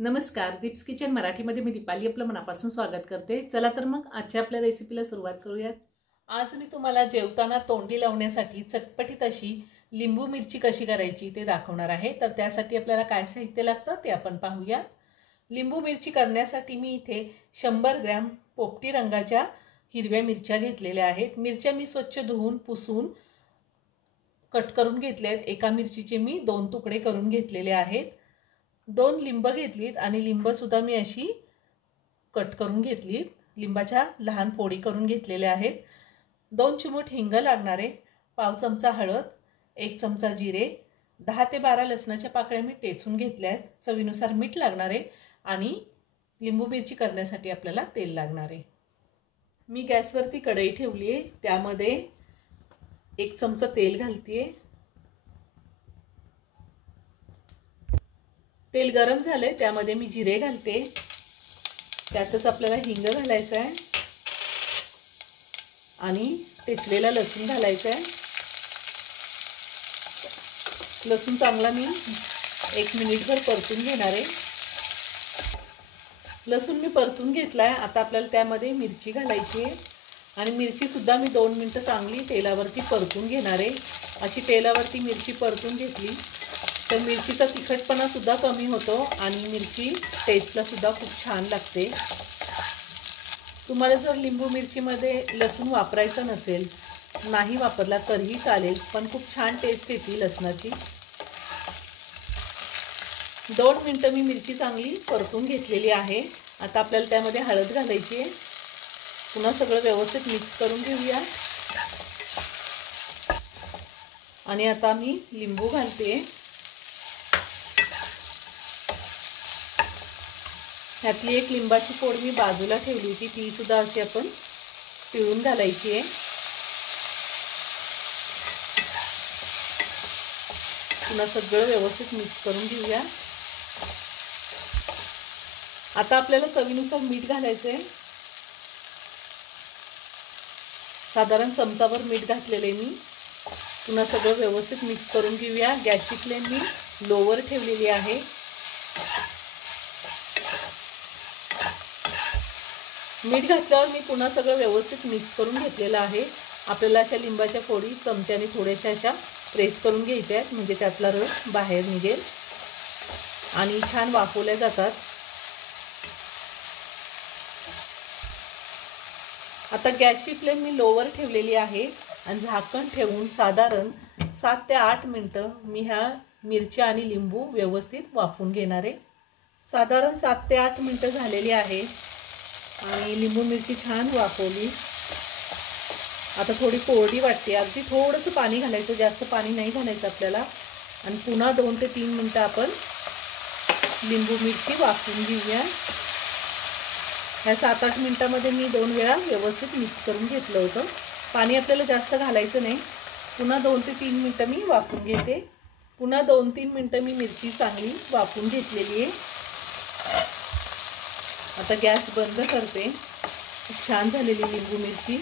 नमस्कार, दीप्स किचन मराठीमध्ये मी दीपाली आपलं मनापासून स्वागत करते। चला तर मग आजच्या आपल्या रेसिपीला सुरुवात करूयात। आज मी तुम्हाला जेवताना तोंडी लावण्यासाठी चटपटीत अशी लिंबू मिरची कशी करायची ते दाखवणार आहे। तर त्यासाठी आपल्याला काय साहित्य लागतं ते आपण पाहूया। लिंबू मिरची करण्यासाठी मी इथे 100 ग्रॅम पोपटी रंगाच्या हिरव्या मिरच्या घेतलेल्या आहेत। मिरच्या मी स्वच्छ धुवून पुसून कट करून घेतल्या आहेत। एका मिरचीचे मी 2 तुकडे करून घेतलेले आहेत। 2 लिंब घेतलीत आणि लिंब सुद्धा मी अशी कट करून घेतलीत। लिंबाच्या लहान फोडी करून घेतलेल्या आहेत। 2 चिमूट हिंग लागणार आहे, पाव चमचा हळद, 1 चमचा जिरे, 10 ते 12 लसणाच्या पाकळ्या मी टेचून घेतल्या आहेत। चवीनुसार मीठ लागणार आहे आणि लिंबू मिरची करण्यासाठी आपल्याला तेल लागणार आहे। मी गॅसवरती कढई ठेवली आहे, त्यामध्ये 1 चमचा तेल घालतेय। तेल गरम झाले, त्यामध्ये मी जिरे घालते। त्यातच आपल्याला हिंग घालायचा आहे आणि टेचलेला लसूण घालायचा आहे। लसूण चांगला मी 1 मिनिटभर परतून घेणार आहे। लसूण मी परतून घेतलाय। आता आपल्याला त्यामध्ये मिरची घालायची आहे आणि मिरची सुद्धा मी 2 मिनिटं चांगली तेलावरती परतून घेणार आहे। अशी तेलावरती मिरची परतून घेतली तर मिरचीचा तिखटपणा सुद्धा कमी होतो आणि मिरची टेस्टला सुद्धा खूप छान लागते। तुम्हाला जर लिंबू मिरचीमध्ये लसूण वापरायचा नसेल, नाही वापरला तरीही चालेल, पण खूप छान टेस्ट येते लसणाची। 2 मिनिटं मी मिरची चांगली परतून घेतलेली आहे। आता आपल्याला त्यामध्ये हळद घालायची आहे। पुन्हा सगळं व्यवस्थित मिक्स करून घेऊया आणि आता मी लिंबू घालते। ह्यातली 1 लिंबाची फोड मी बाजूला ठेवली होती, ती सुद्धा अशी आपण पिळून घालायची आहे। पुन्हा सगळं व्यवस्थित मिक्स करून घेऊया। आता आपल्याला चवीनुसार मीठ घालायचं आहे। साधारण चमचाभर मीठ घातलेले मी। पुन्हा सगळं व्यवस्थित मिक्स करून घेऊया। गॅसची फ्लेम मी लोवर ठेवलेली आहे। मीठ घातल्यावर मी पुन्हा सगळं व्यवस्थित मिक्स करून घेतलेलं आहे। आपल्याला अशा लिंबाच्या फोडी चमच्याने थोड्याशा अशा प्रेस करून घ्यायच्या आहेत, म्हणजे त्यातला रस बाहेर निघेल आणि छान वाफवल्या जातात। आता गॅसची फ्लेम मी लोवर ठेवलेली आहे आणि झाकण ठेवून साधारण 7 ते 8 मिनिटं मी ह्या मिरच्या आणि लिंबू व्यवस्थित वाफवून घेणार आहे। साधारण 7 ते 8 मिनिटं झालेली आहे आणि लिंबू मिरची छान वाफवली। आता थोडी कोरडी वाटते, अगदी थोडंसं पाणी घालायचं, जास्त पाणी नाही घालायचं आपल्याला। आणि पुन्हा 2 ते 3 मिनिटं आपण लिंबू मिरची वाफवून घेऊया। ह्या 7-8 मिनिटांमध्ये मी 2 वेळा व्यवस्थित मिक्स करून घेतलं होतं। पाणी आपल्याला जास्त घालायचं नाही। पुन्हा 2 ते 3 मिनिटं मी वाफवून घेते। पुन्हा 2-3 मिनिटं मी मिरची चांगली वाफवून घेतलेली आहे। आता गॅस बंद करते। खूप छान झालेली लिंबू मिरची।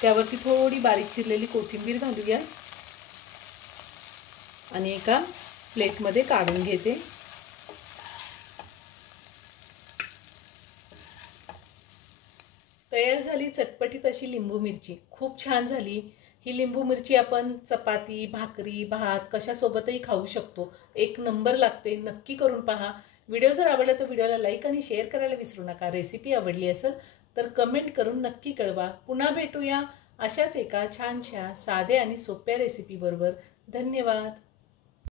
त्यावरती थोडी बारीक चिरलेली कोथिंबीर घालूया आणि एका प्लेटमध्ये काढून घेते। तयार झाली चटपटीत अशी लिंबू मिरची। खूप छान झाली ही लिंबू मिरची। आपण चपाती, भाकरी, भात कशासोबतही खाऊ शकतो। 1 नंबर लागते। नक्की करून पहा। व्हिडिओ जर आवडला तर व्हिडिओला लाईक आणि शेअर करायला विसरू नका। रेसिपी आवडली असेल तर कमेंट करून नक्की कळवा। पुन्हा भेटूया अशाच एका छानशा साध्या आणि सोप्या रेसिपी बरोबर। धन्यवाद।